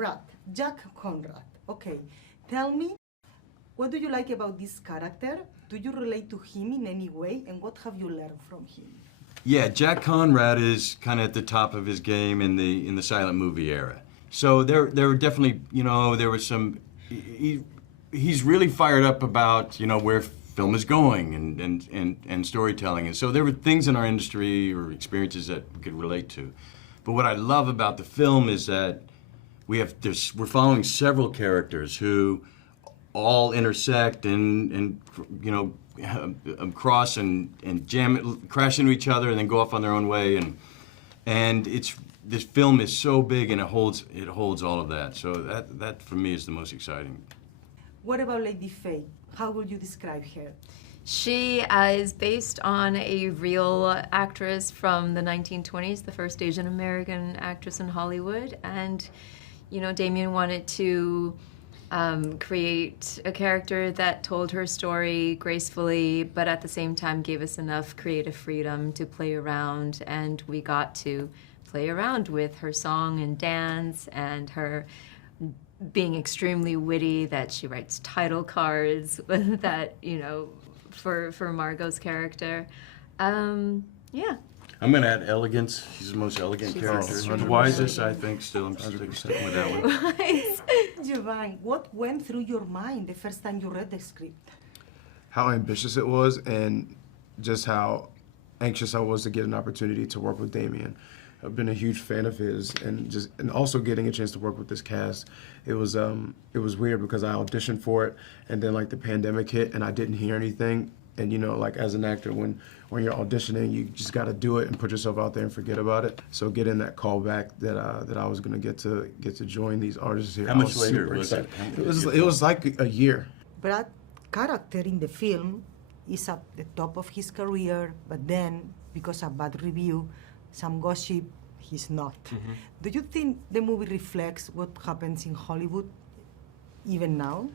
Brad, Jack Conrad. Okay, tell me, what do you like about this character? Do you relate to him in any way? And what have you learned from him? Yeah, Jack Conrad is kind of at the top of his game in the silent movie era. So there were definitely, there was some. He's really fired up about where film is going and storytelling, and so there were things in our industry or experiences that we could relate to. But what I love about the film is that we're following several characters who all intersect and cross and crash into each other and then go off on their own way, and this film is so big and it holds all of that. So that for me is the most exciting. What about Lady Faye? How would you describe her? She is based on a real actress from the 1920s, the first Asian American actress in Hollywood, and Damien wanted to create a character that told her story gracefully, but at the same time gave us enough creative freedom to play around, and we got to play around with her song and dance and her being extremely witty, that she writes title cards that, for Margot's character. Yeah. I'm going to add elegance. She's the most elegant character. The wisest, I think, still. I'm sticking with that one. Giovanni, what went through your mind the first time you read the script? How ambitious it was and just how anxious I was to get an opportunity to work with Damien. I've been a huge fan of his, and also getting a chance to work with this cast. It was weird because I auditioned for it, and then the pandemic hit, and I didn't hear anything. And as an actor, when you're auditioning, you just got to do it and put yourself out there and forget about it. So getting that call back that I was gonna get to join these artists here. How much later was it? It was like a year. Brad's character in the film is at the top of his career, but then because of bad review, some gossip, he's not. Mm-hmm. Do you think the movie reflects what happens in Hollywood even now?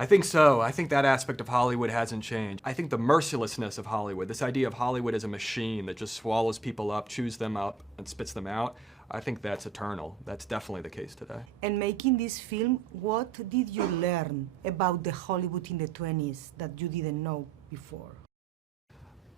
I think so. I think that aspect of Hollywood hasn't changed. I think the mercilessness of Hollywood, this idea of Hollywood as a machine that just swallows people up, chews them up, and spits them out, I think that's eternal. That's definitely the case today. And making this film, what did you learn about the Hollywood in the 20s that you didn't know before?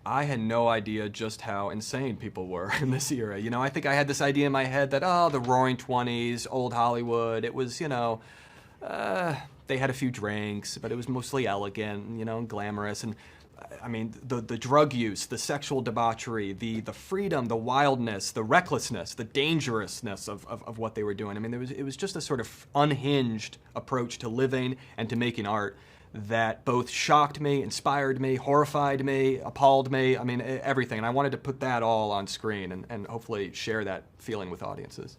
I had no idea just how insane people were in this era. I think I had this idea in my head that, the roaring 20s, old Hollywood, it was, they had a few drinks, but it was mostly elegant, and glamorous. And I mean, the drug use, the sexual debauchery, the freedom, the wildness, the recklessness, the dangerousness of what they were doing. I mean, it was just a sort of unhinged approach to living and to making art that both shocked me, inspired me, horrified me, appalled me. I mean, everything. And I wanted to put that all on screen and hopefully share that feeling with audiences.